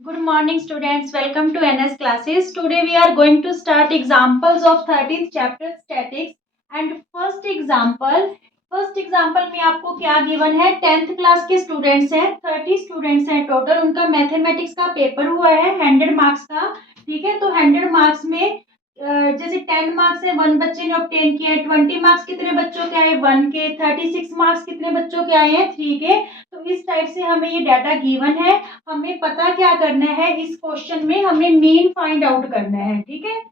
Good morning, students. Welcome to NS classes. Today we are going to start examples of 13th chapter statics. And first example में आपको क्या given है? 10th class के students हैं, 30 students हैं total. उनका mathematics का paper हुआ है 100 मार्क्स का. ठीक है, तो 100 मार्क्स में जैसे 10 मार्क्स है, 1 बच्चे ने ऑब्टेन किया है. 20 मार्क्स कितने बच्चों के आए? 1 के. 36 मार्क्स कितने बच्चों के आए हैं? 3 के. तो इस टाइप से हमें ये डाटा गिवन है. हमें पता क्या करना है, इस क्वेश्चन में हमें मीन फाइंड आउट करना है. ठीक है,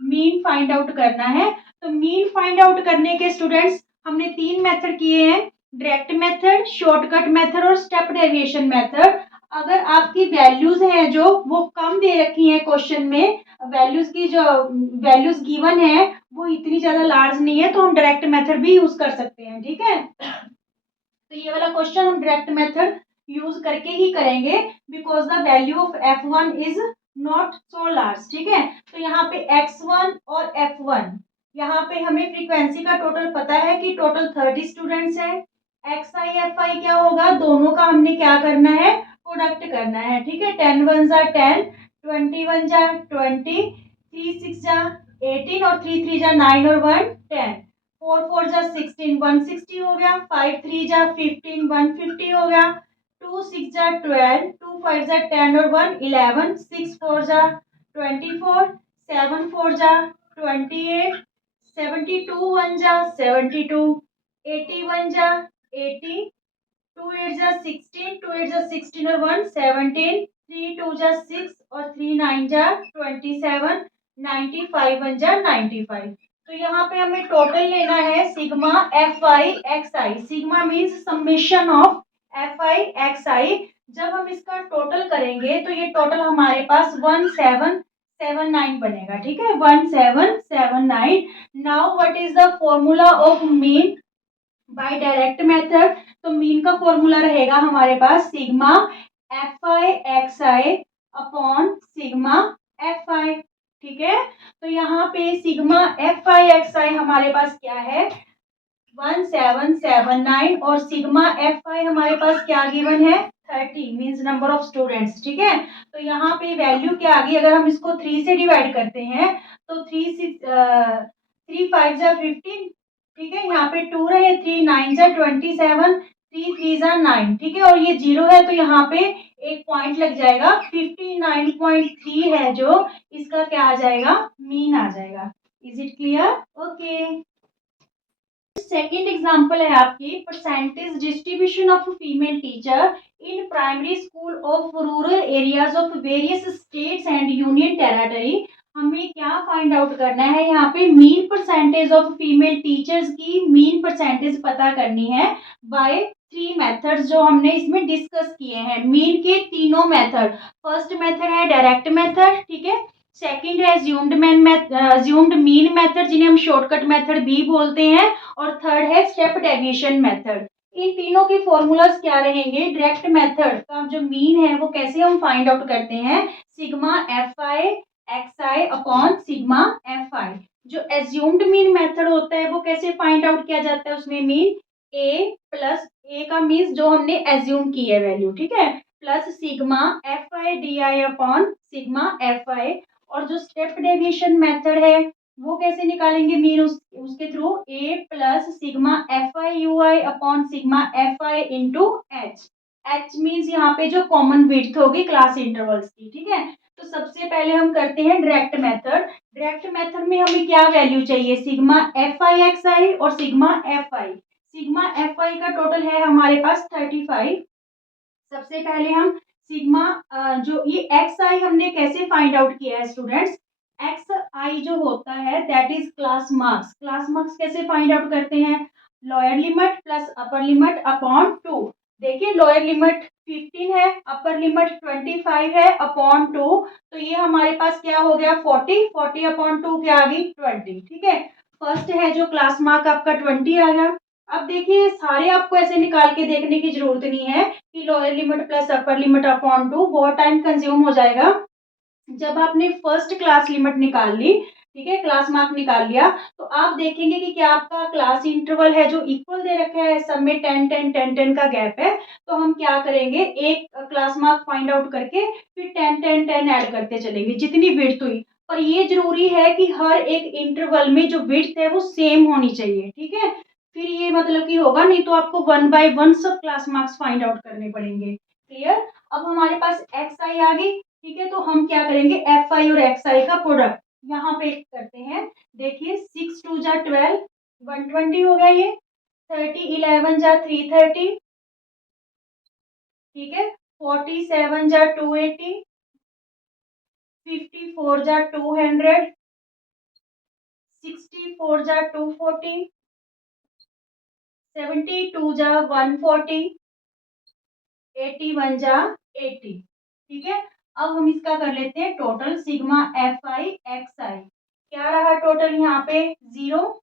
मीन फाइंड आउट करना है. तो मीन फाइंड आउट करने के स्टूडेंट्स हमने 3 मेथड किए हैं: डायरेक्ट मेथड, शॉर्टकट मेथड और स्टेप डेविएशन मेथड. अगर आपकी वैल्यूज हैं जो वो कम दे रखी हैं क्वेश्चन में, वैल्यूज की जो वैल्यूज गिवन है वो इतनी ज्यादा लार्ज नहीं है, तो हम डायरेक्ट मेथड भी यूज कर सकते हैं. ठीक है, तो ये वाला क्वेश्चन हम डायरेक्ट मेथड यूज करके ही करेंगे because the value of f1 is not so large. ठीक है, तो यहाँ पे x1 और f1, यहाँ पे हमें फ्रीक्वेंसी का टोटल पता है कि टोटल 30 स्टूडेंट्स हैं. xi fi क्या होगा, दोनों का हमने क्या करना है, प्रोडक्ट करना है. ठीक है, 10 1 जा 10, 20 1 जा 20, 3 6 जा 18 और 3 3 जा 9 और 1 10. 4 4 जा 16, 160 हो गया. 5 3 जा 15, 150 हो गया. 2 6 जा 12, 2 5 जा 10 और 1 11, 6 4 जा 24, 7 4 जा 28, 72 1 जा 72, 81 जा 80, 2 8 जा 16, 2 8 जा 16 और 1 17, 3 2 जा 6 और 3 9 जा 27, 95 1 जा 95. तो यहाँ पे हमें टोटल लेना है sigma F I X I. Sigma means summation of F I X I. जब हम इसका टोटल करेंगे तो ये टोटल हमारे पास 1779 बनेगा. ठीक है, 1779. Now what is the formula of mean by direct method? तो मीन का फॉर्मूला रहेगा हमारे पास sigma F I X I upon sigma F I. ठीक है, तो यहाँ पे sigma F I X I हमारे पास क्या है, 1779. और सिग्मा एफ आई हमारे पास क्या गिवन है, 30 मीन्स नंबर ऑफ स्टूडेंट्स. ठीक है, तो यहाँ पे वैल्यू क्या आ गई, अगर हम इसको 3 से डिवाइड करते हैं तो 3 5 जा 15. ठीक है, यहाँ पे 2 रहे, 3 9 जा 27, 3 3 जा 9. ठीक है, और ये 0 है तो यहाँ पे एक पॉइंट लग जाएगा. 59.3 है जो इसका क्या आ जाएगा, मीन आ जाएगा. Is it clear? Okay. Second example है आपकी percentage distribution of female teacher in primary school of rural areas of various states and union territory. हमें क्या फाइंड आउट करना है, यहाँ पे mean percentage of female teachers की मीन परसेंटेज पता करनी है बाय 3 मेथड्स जो हमने इसमें डिस्कस किए हैं. मीन के तीनों मेथड, फर्स्ट मेथड है डायरेक्ट मेथड. ठीक है, सेकंड है अज्यूम्ड मीन मेथड जिन्हें हम शॉर्टकट मेथड भी बोलते हैं, और थर्ड है स्टेप डेविएशन मेथड. इन तीनों के फॉर्मूलाज क्या रहेंगे, डायरेक्ट मेथड का जो मीन है वो कैसे हम फाइंड आउट करते हैं, sigma F I X I upon sigma F आई. जो एज्यूम्ड मीन मेथड होता है वो कैसे फाइंड आउट किया जाता है, उसमें मीन ए प्लस ए का मीन्स जो हमने एज्यूम की है वैल्यू. ठीक है, plus sigma F I D I upon sigma F आई. और जो स्टेप डेविएशन मेथड है वो कैसे निकालेंगे मीन, उसके through a plus sigma F I U I upon sigma F I into H. H means यहाँ पे जो कॉमन विड्थ होगी क्लास इंटरवल्स की. ठीक है, तो सबसे पहले हम करते हैं डायरेक्ट मेथड. डायरेक्ट मेथड में हमें क्या वैल्यू चाहिए, सिग्मा एफ आई एक्स आई और सिग्मा एफ आई. सिग्मा एफ आई का टोटल है हमारे पास 35. सबसे पहले हम सिग्मा जो ये एक्स आई हमने कैसे फाइंड आउट किया है स्टूडेंट्स, एक्स आई जो होता है that is class marks. Class marks कैसे फाइंड आउट करते हैं, lower limit plus upper limit upon 2. देखिए लोअर लिमिट 15 है, अपर लिमिट 25 है अपॉन 2, तो ये हमारे पास क्या हो गया 40. 40 अपॉन 2 क्या आ गई 20. ठीक है, फर्स्ट है जो क्लास मार्क आपका 20 आ गया. अब देखिए सारे आपको ऐसे निकाल के देखने की जरूरत नहीं है कि lower limit plus upper limit upon 2, बहुत टाइम कंज्यूम हो जाएगा. जब आपने फर्स्ट क्लास लिमिट निकाल ली ठीक है, क्लास मार्क निकाल लिया। तो आप देखेंगे कि क्या आपका क्लास इंटरवल है जो इक्वल दे रखा है, सब में 10 10 10 10 का गैप है। तो हम क्या करेंगे, एक क्लास मार्क फाइंड आउट करके फिर 10 10 10 ऐड करते चलेंगे जितनी विड्थ हुई। पर ये जरूरी है कि हर एक इंटरवल में जो विड्थ है वो सेम होनी चाहिए, ठीक है। फिर ये मतलब कि होगा, नहीं तो आपको 1 बाय 1 सब क्लास मार्क्स फाइंड आउट करने पड़ेंगे। क्लियर। अब हमारे पास एक्स आई आ गई, ठीक है। तो हम क्या करेंगे, एफ आई और एक्स आई का प्रोडक्ट यहाँ पे करते हैं। देखिए 6 2 जा 12, 120 हो गया ये। 30 11 जा 330, ठीक है। 47 जा 280, 54 जा 200, 64 जा 240, 72 जा 140, 81 जा 80, ठीक है। अब हम इसका कर लेते हैं total, sigma F I X I क्या रहा टोटल यहाँ पे, 0,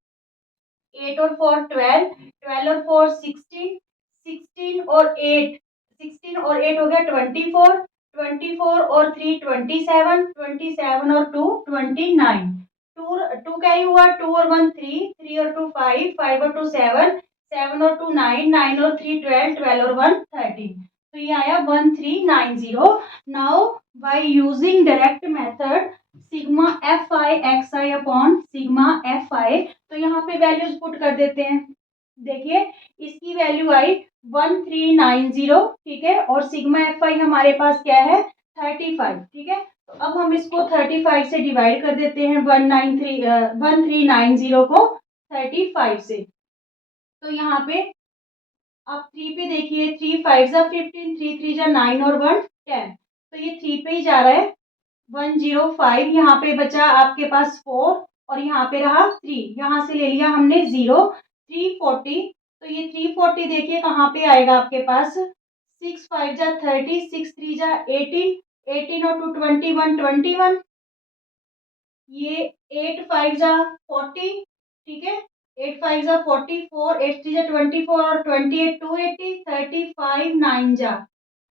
8 और 4 12, 12 और 4 16, 16 और 8, 16 और 8 हो गया 24, 24 और 3 27, 27 और 2 29, 2 2 कैरी हुआ, 2 और 1 3, 3 और 2 5, 5 और 2 7, 7 और 2 9, 9 और 3 12, 12 और 1 13। तो ये आया 1390। Now by using direct method sigma F I X I upon sigma F आई, तो यहाँ पे वैल्यूज पुट कर देते हैं। देखिए इसकी वैल्यू आई 1390, ठीक है। और सिग्मा एफ आई हमारे पास क्या है, 35, ठीक है। तो अब हम इसको 35 से डिवाइड कर देते हैं, 1390 को 35 से। तो यहाँ पे आप 3 पे देखिए, 3 5 जा 15, 3 3 जा 9 और 1 10, तो ये 3 पे ही जा रहा है। 105 यहाँ पे बचा आपके पास 4, और यहाँ पे रहा 3, यहाँ से ले लिया हमने 0, 340। तो ये 340 देखिए कहाँ पे आएगा आपके पास, 6 5 जा 30, 6 3 जा 18, 18 और 2 21, 21, ये 8 5 जा 40, ठीक है। 8 5 जा 44, 8 3 जा 24 और 28 280, 35 9 जा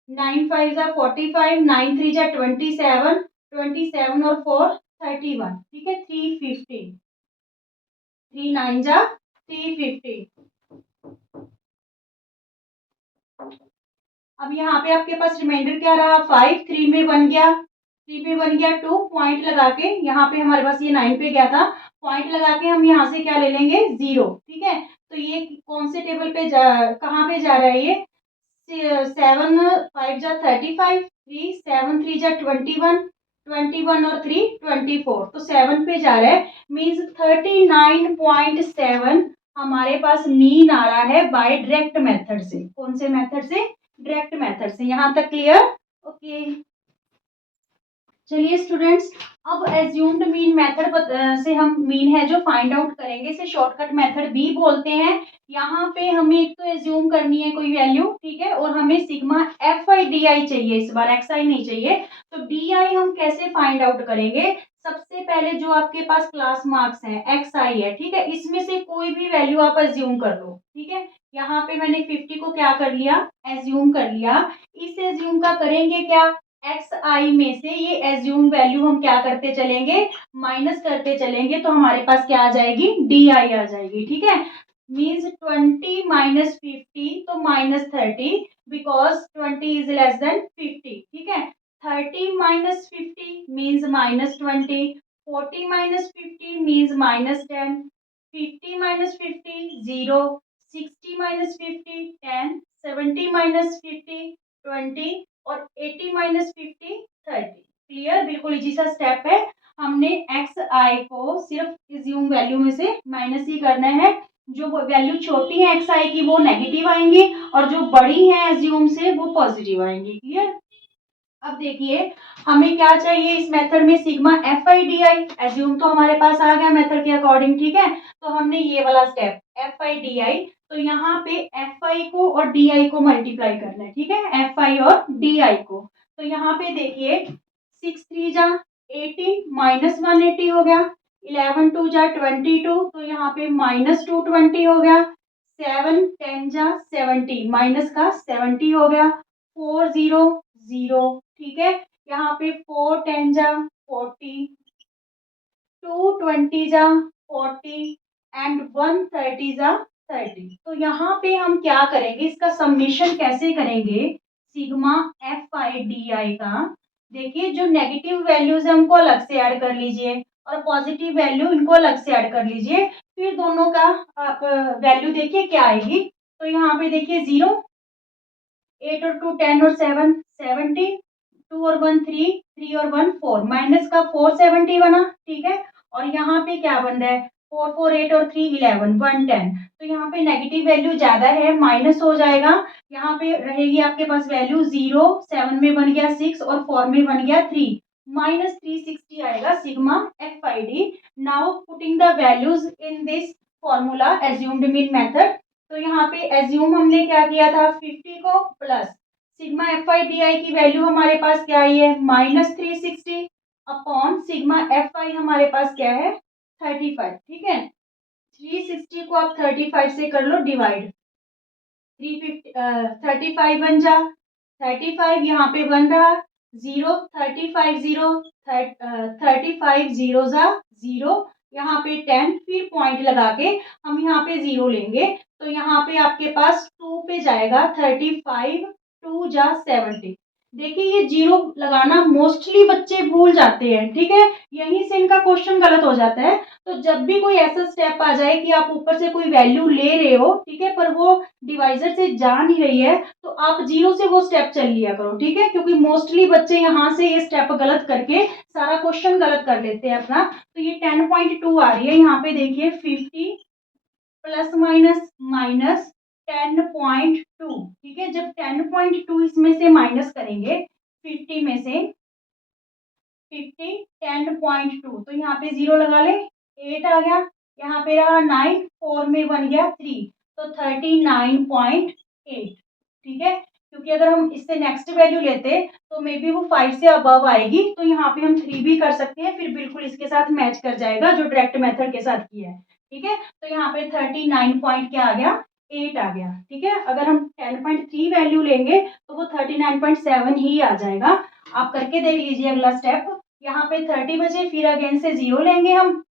9 5 जा 45, 9 3 जा 27, 27 और 4 31, ठीक है। 350, 3 9 जा 350। अब यहाँ पे आपके पास रिमाइंडर क्या रहा, 5, 3 में बन गया, 3 में बन गया 2, पॉइंट लगा के यहाँ पे हमारे पास ये 9 पे गया था, पॉइंट लगा के हम यहाँ से क्या ले लेंगे, 0, ठीक है। तो ये कौन से टेबल पे कहाँ पे जा रहा है ये, 7 5 जा 35, 3 7 3 जा 21, 21 और 3 24, तो 7 पे जा रहा है। मीन्स 39.7 हमारे पास मीन आ रहा है बाय डायरेक्ट मेथड से। कौन से मेथड से, डायरेक्ट मेथड से। यहाँ तक क्लियर, ओके। चलिए स्टूडेंट्स, अब एज्यूम्ड मीन मेथड से हम मीन है जो फाइंड आउट करेंगे, इसे शॉर्टकट मेथड भी बोलते हैं। यहाँ पे हमें एक तो एज्यूम करनी है कोई वैल्यू, ठीक है, और हमें sigma F I D I चाहिए, इस बार एक्स आई नहीं चाहिए। तो डी आई हम कैसे फाइंड आउट करेंगे, सबसे पहले जो आपके पास क्लास मार्क्स हैं एक्स आई है, ठीक है, इसमें से कोई भी वैल्यू आप एज्यूम कर लो, ठीक है। यहाँ पे मैंने 50 को क्या कर लिया, एज्यूम कर लिया। इस एज्यूम का करेंगे क्या, एक्स आई में से ये एज्यूम वैल्यू हम क्या करते चलेंगे, माइनस करते चलेंगे, तो हमारे पास क्या आ जाएगी, डी आई आ जाएगी, ठीक है। मीन्स 20 माइनस 50, तो minus 30, because 20 is less than 50, ठीक है। 30 minus 50 means minus 20, 40 minus 50 means minus 10, 50 minus 50 0, 60 minus 50 10, 70 minus 50 20, और 80 माइनस 50 30। क्लियर, बिल्कुल इजी सा स्टेप है। हमने एक्स आई को सिर्फ एज्यूम वैल्यू में से माइनस ही करना है। जो वैल्यू छोटी है एक्स आई की वो नेगेटिव आएंगी, और जो बड़ी है एज्यूम से वो पॉजिटिव आएंगी। क्लियर। अब देखिए हमें क्या चाहिए इस मेथड में, sigma F I D I, assume तो हमारे पास आ गया मेथड के अकॉर्डिंग, ठीक है। तो हमने ये वाला step F I D I, तो यहाँ पे एफ आई को और डी आई को मल्टीप्लाई करना है, ठीक है, एफ आई और डी आई को। तो यहाँ पे देखिए 6 3 जा 18 माइनस 180 हो गया, 11 2 जा 22, तो यहाँ पे माइनस 220 हो गया, 7 10 जा 70 माइनस का 70 हो गया, 4 0 0, ठीक है। यहाँ पे 4 10 जा 40, 220 जा 40 एंड 130 जा 30। तो यहाँ पे हम क्या करेंगे, इसका समेशन कैसे करेंगे, sigma F I D I का। देखिए जो नेगेटिव वैल्यूज है उनको अलग से ऐड कर लीजिए और पॉजिटिव वैल्यू इनको अलग से ऐड कर लीजिए, फिर दोनों का आप वैल्यू देखिए क्या आएगी। तो यहाँ पे देखिए 0, 8 और 2 10 और 7 70, 2 और 1 3, 3 और 1 4, माइनस का 470 बना, ठीक है। और यहाँ पे क्या बन रहा है, 4 4 8 और 3 11 110। तो यहाँ पे नेगेटिव वैल्यू ज्यादा है, माइनस हो जाएगा। यहाँ पे रहेगी आपके पास वैल्यू 0, 7 में बन गया 6 और 4 में बन गया 3, माइनस 360 आएगा sigma F I D. Now putting the values in this formula assumed mean method. तो यहाँ पे एज्यूम हमने क्या किया था, 50 को plus sigma F I D I की वैल्यू हमारे पास क्या आई है, माइनस 360 अपॉन सिग्मा एफ आई हमारे पास क्या है 35, ठीक है। 360 को आप 35 से कर लो डिवाइड, 350 35 बन जा 35, यहाँ पे बन रहा 0, 35 0, 35 0 जा 0, यहाँ पे 10, फिर पॉइंट लगा के हम यहाँ पे 0 लेंगे। तो यहाँ पे आपके पास 2 पे जाएगा 35, 2 जा 70। देखिए ये जीरो लगाना मोस्टली बच्चे भूल जाते हैं, ठीक है, यहीं से इनका क्वेश्चन गलत हो जाता है। तो जब भी कोई ऐसा स्टेप आ जाए कि आप ऊपर से कोई वैल्यू ले रहे हो, ठीक है, पर वो डिवाइजर से जा नहीं रही है, तो आप जीरो से वो स्टेप चल लिया करो, ठीक है, क्योंकि मोस्टली बच्चे यहाँ से ये स्टेप गलत करके सारा क्वेश्चन गलत कर लेते हैं अपना। तो ये 10.2 आ रही है, यहाँ पे देखिए 50 प्लस माइनस माइनस 10.2, ठीक है। जब 10.2 इसमें से माइनस करेंगे 50 में से 50 10.2, तो यहाँ पे 0 लगा ले, 8 आ गया, यहाँ पे रहा 9, 4 में बन गया 3, तो 39.8, ठीक है। क्योंकि अगर हम इससे नेक्स्ट वैल्यू लेते तो मे बी वो 5 से अबव आएगी, तो यहाँ पे हम 3 भी कर सकते हैं, फिर बिल्कुल इसके साथ मैच कर जाएगा जो डायरेक्ट मेथड के साथ किया है, ठीक है। तो यहाँ पे 39 पॉइंट क्या आ गया, 8 आ गया, ठीक है। अगर हम 10.3 वैल्यू लेंगे तो वो 39.7 ही आ जाएगा। आप करके देख लीजिए अगला स्टेप। यहाँ पे 30 बचे, फिर अगेन से 0 लेंगे हम,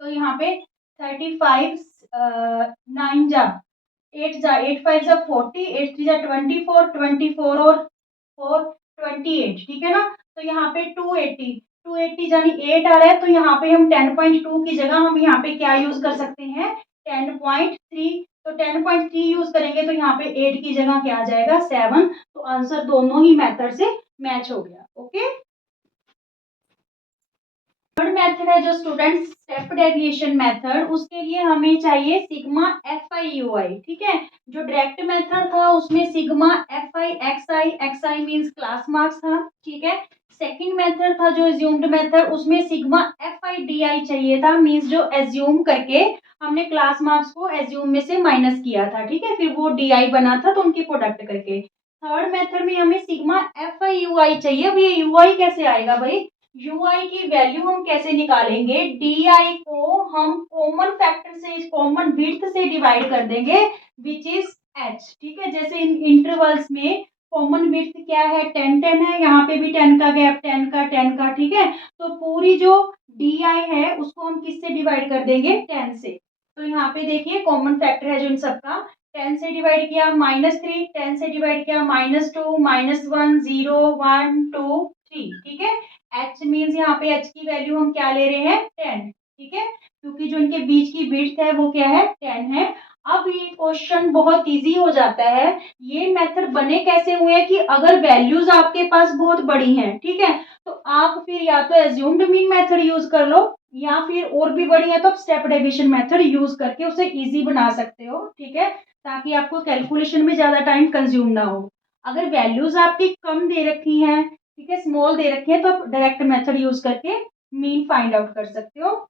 तो यहाँ पे 35 9 जा 8 जा 8 5 जा 40, 8 3 जा 24, 24 और 4 28, ठीक है ना। तो यहाँ पे 280, 280 यानी 8 आ रहा है, तो यहाँ पे हम 10.2 की जगह हम यहाँ पे क्या यूज कर सकते हैं 10.3। तो 10.3 यूज करेंगे तो यहाँ पे 8 की जगह क्या आ जाएगा 7। तो आंसर दोनों ही मेथड से मैच हो गया, ओके। थर्ड मेथड है जो स्टूडेंट स्टेप डेविएशन मेथड, उसके लिए हमें चाहिए सिग्मा एफ आई यू आई, ठीक है। जो डायरेक्ट मेथड था उसमें sigma F I X I means class marks था, ठीक है। सेकंड मेथड था जो एज्यूम्ड मेथड, उसमें sigma F I D I चाहिए था, मीन्स जो एज्यूम करके हमने क्लास मार्क्स को एज्यूम में से माइनस किया था, ठीक है, फिर वो डी आई बना था तो उनकी प्रोडक्ट करके। थर्ड मेथड में हमें सिग्मा एफ आई यू आई चाहिए। अब ये यू आई कैसे आएगा भाई, यू आई की वैल्यू हम कैसे निकालेंगे, डी आई को हम कॉमन फैक्टर से, कॉमन विड्थ से डिवाइड कर देंगे विच इज एच, ठीक है। जैसे इन इंटरवल्स में कॉमन विड्थ क्या है 10 10 है, यहाँ पे भी 10 का गैप, 10 का, ठीक है। तो पूरी जो डी आई है उसको हम किससे डिवाइड कर देंगे 10 से। तो यहाँ पे देखिए कॉमन फैक्टर है जो इन सबका, 10 से डिवाइड किया -3, 10 से डिवाइड किया -2, -1 0 1 2 3, ठीक है। एच मीन्स यहाँ पे एच की वैल्यू हम क्या ले रहे हैं 10, ठीक है, क्योंकि जो इनके बीच की विड्थ है वो क्या है 10 है। अब ये क्वेश्चन बहुत इजी हो जाता है। ये मेथड बने कैसे हुए हैं कि अगर वैल्यूज आपके पास बहुत बड़ी हैं, ठीक है, तो आप फिर या तो एज्यूम्ड मीन मेथड यूज कर लो, या फिर और भी बड़ी है तो स्टेप डेविएशन मेथड यूज करके उसे इजी बना सकते हो, ठीक है, ताकि आपको कैलकुलेशन में ज्यादा टाइम कंज्यूम ना हो। अगर वैल्यूज आपकी कम दे रखी हैं, ठीक है, स्मॉल दे रखे हैं, तो आप डायरेक्ट मेथड यूज करके मीन फाइंड आउट कर सकते हो।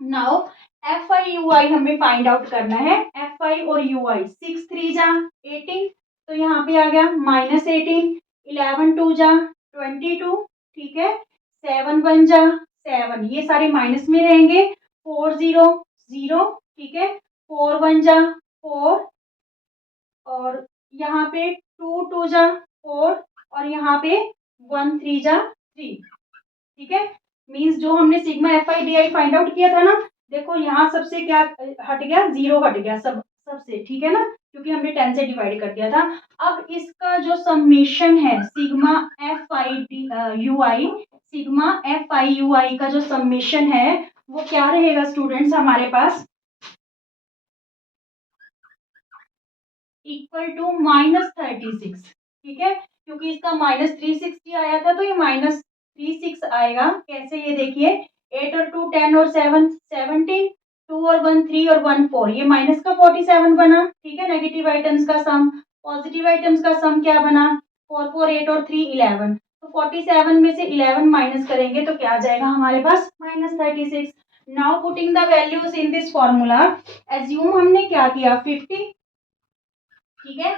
नाउ एफ आई यू आई हमें फाइंड आउट करना है, एफ आई और यू आई, 6 3 जा 18, तो यहाँ पे आ गया -18, 11 2 जा 22, ठीक है, 7 1 जा 7, ये सारे माइनस में रहेंगे, 4 0 0, ठीक है, 4 1 जा 4, और यहाँ पे 2 2 जा 4, और यहाँ पे 1 3 जा 3, ठीक है। मीन्स जो हमने sigma F I D I find out किया था ना, देखो यहाँ सबसे क्या हट गया, 0 हट गया सबसे, ठीक है ना, क्योंकि हमने 10 से डिवाइड कर दिया था। अब इसका जो समेशन है sigma F I D U I, sigma F I U I का जो समेशन है वो क्या रहेगा स्टूडेंट्स हमारे पास, इक्वल टू -36, ठीक है, क्योंकि इसका -360 आया था तो ये -36 आएगा। कैसे, ये देखिए 8 और 2 10 और 7 70, 2 और 1 3 और 1 4, ये माइनस का 47 बना, ठीक है। नेगेटिव आइटम्स का सम, पॉजिटिव आइटम्स का सम क्या बना, 4 4 8 और 3 11, तो 47 में से 11 माइनस करेंगे तो क्या आ जाएगा हमारे पास -36। Now putting the values in this formula, assume हमने क्या किया 50, ठीक है,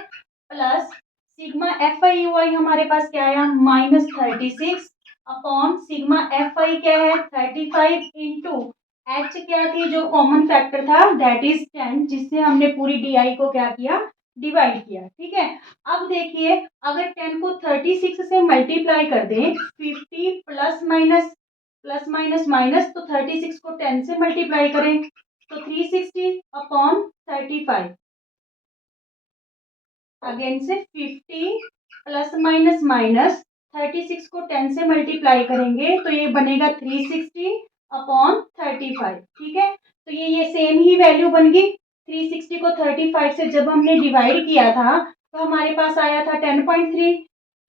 plus sigma F I U I हमारे पास क्या आया -36 अपॉन सिग्मा एफ आई क्या है 35 इंटू एच क्या थी जो कॉमन फैक्टर था दैट इज 10, जिससे हमने पूरी डी आई को क्या किया डिवाइड किया, ठीक है। अब देखिए अगर 10 को 36 से मल्टीप्लाई कर दें, 50 प्लस माइनस माइनस, तो 36 को 10 से मल्टीप्लाई करें तो 360 अपॉन 35, अगेन से 50 प्लस माइनस माइनस, 36 को 10 से मल्टीप्लाई करेंगे तो ये बनेगा 360 अपॉन 35, ठीक है। तो ये सेम ही वैल्यू बन गई। 360 को 35 से जब हमने डिवाइड किया था तो हमारे पास आया था 10.3,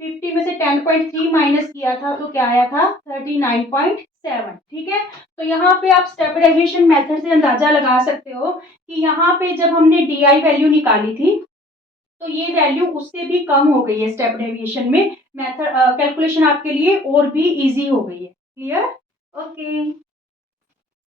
50 में से 10.3 माइनस किया था तो क्या आया था 39.7, ठीक है। तो यहाँ पे आप स्टेप डेविएशन मेथड से अंदाजा लगा सकते हो कि यहाँ पे जब हमने डी आई वैल्यू निकाली थी तो ये वैल्यू उससे भी कम हो गई है स्टेप डेविएशन में, मेथड कैलकुलेशन आपके लिए और भी इजी हो गई है। Clear, okay.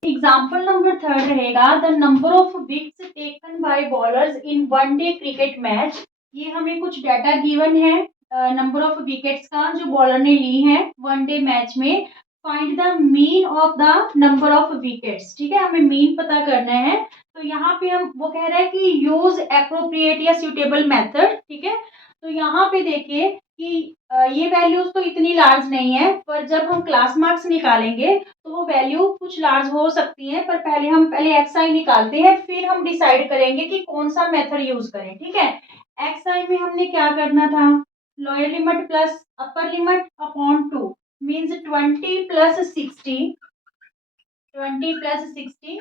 एग्जाम्पल नंबर 3 रहेगा the number of wickets taken by bowlers in one day cricket match. ये हमें कुछ डाटा गिवन है नंबर ऑफ विकेट्स का जो बॉलर ने ली है वन डे मैच में, find the mean of the number of wickets, ठीक है, हमें मीन पता करना है। तो यहाँ पे हम वो कह रहा है कि यूज एप्रोप्रिएट या सुटेबल मेथड, ठीक है। तो यहाँ पे देखिए कि ये वैल्यूज तो इतनी लार्ज नहीं है, पर जब हम क्लास मार्क्स निकालेंगे तो वो वैल्यू कुछ लार्ज हो सकती है, पर पहले एक्स आई निकालते हैं फिर हम डिसाइड करेंगे कि कौन सा मेथड यूज करें, ठीक है। एक्स आई में हमने क्या करना था, lower limit plus upper limit upon 2 means 20 plus 60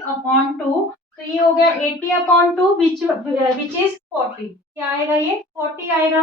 upon 2, तो ये हो गया 80 अपॉन 2 विच इज 40, क्या आएगा ये 40 आएगा।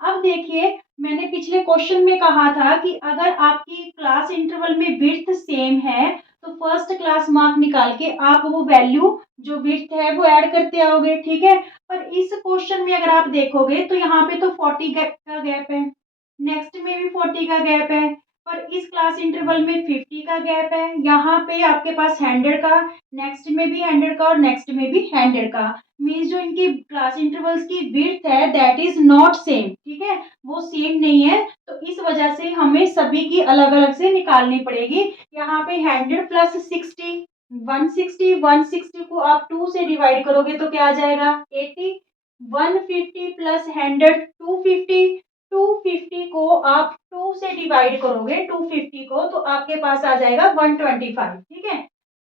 अब देखिए मैंने पिछले क्वेश्चन में कहा था कि अगर आपकी क्लास इंटरवल में विड्थ सेम है तो फर्स्ट क्लास मार्क निकाल के आप वो वैल्यू जो विड्थ है वो ऐड करते आओगे, ठीक है। पर इस क्वेश्चन में अगर आप देखोगे तो यहाँ पे तो 40 का गैप है, नेक्स्ट में भी 40 का गैप है, पर इस क्लास इंटरवल में 50 का गैप है, यहाँ पे आपके पास 100 का, नेक्स्ट में भी 100 का और नेक्स्ट में भी 100 का, मीन्स जो इनकी क्लास इंटरवल्स की विड्थ है दैट इज नॉट सेम, ठीक है, वो सेम नहीं है। तो इस वजह से हमें सभी की अलग अलग से निकालनी पड़ेगी। यहाँ पे 100 प्लस 60 160, 160 को आप 2 से डिवाइड करोगे तो क्या आ जाएगा 80, 150 प्लस 100 250, 250 को आप 2 से डिवाइड करोगे 250 को तो आपके पास आ जाएगा 125, ठीक है।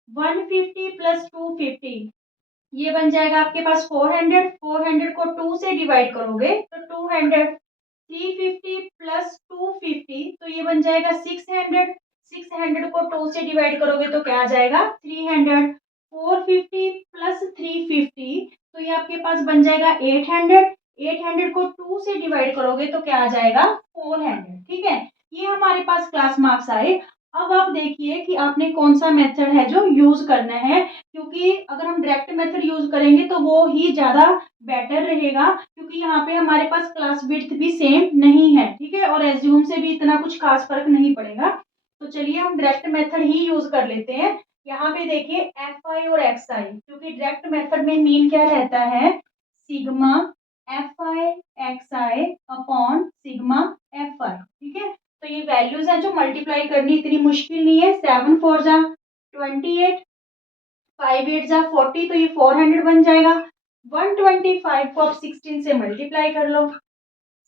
150 प्लस 250 ये बन जाएगा आपके पास 400, 400 को 2 से डिवाइड करोगे तो 200, 350 प्लस 250 तो ये बन जाएगा 600, 600 को 2 से डिवाइड करोगे तो क्या आ जाएगा 300, 450 प्लस 350 तो ये आपके पास बन जाएगा 800, 800 को 2 से डिवाइड करोगे तो क्या आ जाएगा 400, ठीक है। ये हमारे पास क्लास मार्क्स आए। अब आप देखिए कि आपने कौन सा मेथड है जो यूज करना है, क्योंकि अगर हम डायरेक्ट मेथड यूज करेंगे तो वो ही ज्यादा बेटर रहेगा, क्योंकि यहाँ पे हमारे पास क्लास विड्थ भी सेम नहीं है, ठीक है, और एज्यूम से भी इतना कुछ खास फर्क नहीं पड़ेगा। तो चलिए हम डायरेक्ट मेथड ही यूज कर लेते हैं। यहाँ पे देखिए एफ आई और एक्स आई, क्योंकि डायरेक्ट मेथड में मीन क्या रहता है sigma F I X I upon sigma F I, ठीक है। तो ये वैल्यूज हैं जो मल्टीप्लाई करनी इतनी मुश्किल नहीं है, 7 4 जा 28, 5 8 जा 40 तो ये 400 बन जाएगा। 125 को आप 16 से मल्टीप्लाई कर लो,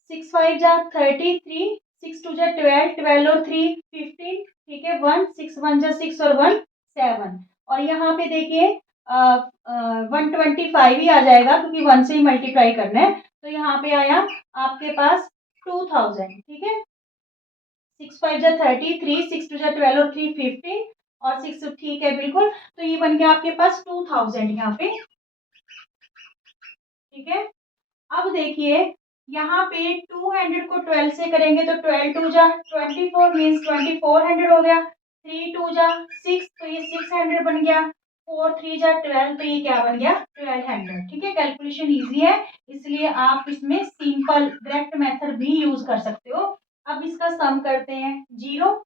6 5 जा 33, 6 टू जा 12, 12 और 3 15, ठीक है, 1 6 1 जा 6 और 1 7। और यहाँ पे देखिए 125 ही आ जाएगा क्योंकि 1 से ही मल्टीप्लाई करना है। तो यहाँ पे आया आपके पास 2000, ठीक है। 6 5 जा 30, 3 6 टू जा 12 और 3 15 और 6, ठीक है बिल्कुल। तो ये बन गया आपके पास 2000 यहाँ पे, ठीक है। अब देखिए यहाँ पे 200 को 12 से करेंगे तो 12 टू जा 24 मीन्स 2400 हो गया। 3 टू जा 6 तो ये 600 बन गया। 4 3 जा 12 तो ये क्या बन गया 1200, ठीक है। कैलकुलेशन इजी है, इसलिए आप इसमें सिंपल डायरेक्ट मेथड भी यूज कर सकते हो। अब इसका सम करते हैं, 0,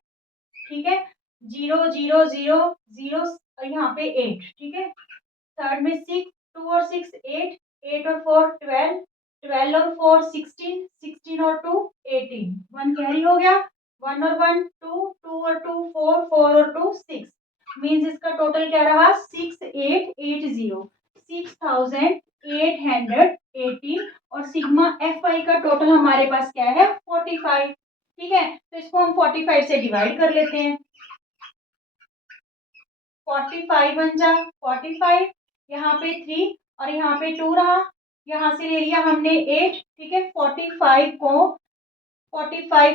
ठीक है, 0 0 0 0 और यहाँ पे 8, ठीक है। थर्ड में 6, 2 और 6 8, 8 और 4 12, 12 और 4 16, 16 और 2 18, 1 कैरी हो गया। 1 और 1 2, 2 और 2 4, 4 और 2 6, मीन्स इसका टोटल क्या रहा 6880, 6880। और सिग्मा एफ आई का टोटल हमारे पास क्या है 45, ठीक है। तो इसको हम 45 से डिवाइड कर लेते हैं। 45 बन जा 45, यहाँ पे 3 और यहाँ पे 2 रहा, यहाँ से ले लिया हमने 8, ठीक है। 45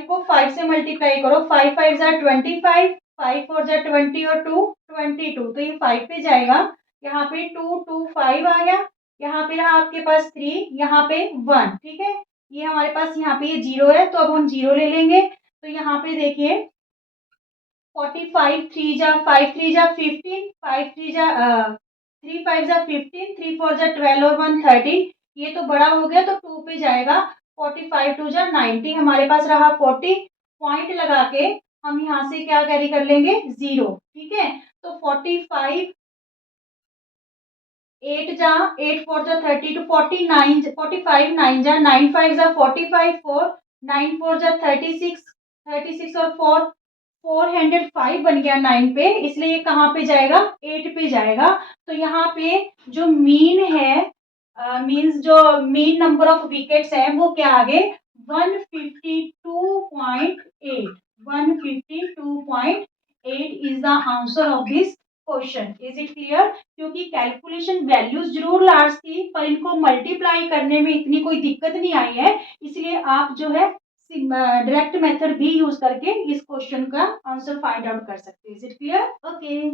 को 5 से मल्टीप्लाई करो, 5 5 जा 25, 5 4 जा 20 और 2 22, तो ये 5 पे जाएगा। यहाँ पे 2 2 5 आ गया, यहाँ पे रहा आपके पास 3, यहाँ पे 1, ठीक है। ये हमारे पास यहाँ पे ये 0 है तो अब हम 0 ले लेंगे। तो यहाँ पे देखिए 45 3 जा 5 3 जा 15, 5 3 जा 3 5 जा 15, 3 4 जा 12 और 1 13, ये तो बड़ा हो गया तो 2 पे जाएगा। 45 2 जा 90, हमारे पास रहा 40, पॉइंट लगा के हम यहाँ से क्या कैरी कर लेंगे 0, ठीक है। तो 45 8 जा 8 4 जा 30 टू 49, 45 9 जा 9 5 जा 45 4, 9 4 जा 36, 36 और 4 405 बन गया 9 पे, इसलिए ये कहाँ पे जाएगा 8 पे जाएगा। तो यहाँ पे जो मीन है मीन्स जो मीन नंबर ऑफ विकेट्स है वो क्या आ गए 152.8, 152.8 is the answer of this question. Is it clear? क्योंकि कैलकुलेशन वैल्यूज जरूर लार्ज थी पर इनको मल्टीप्लाई करने में इतनी कोई दिक्कत नहीं आई है, इसलिए आप जो है डायरेक्ट मेथड भी यूज करके इस क्वेश्चन का आंसर फाइंड आउट कर सकते हैं। Is it clear? ओके।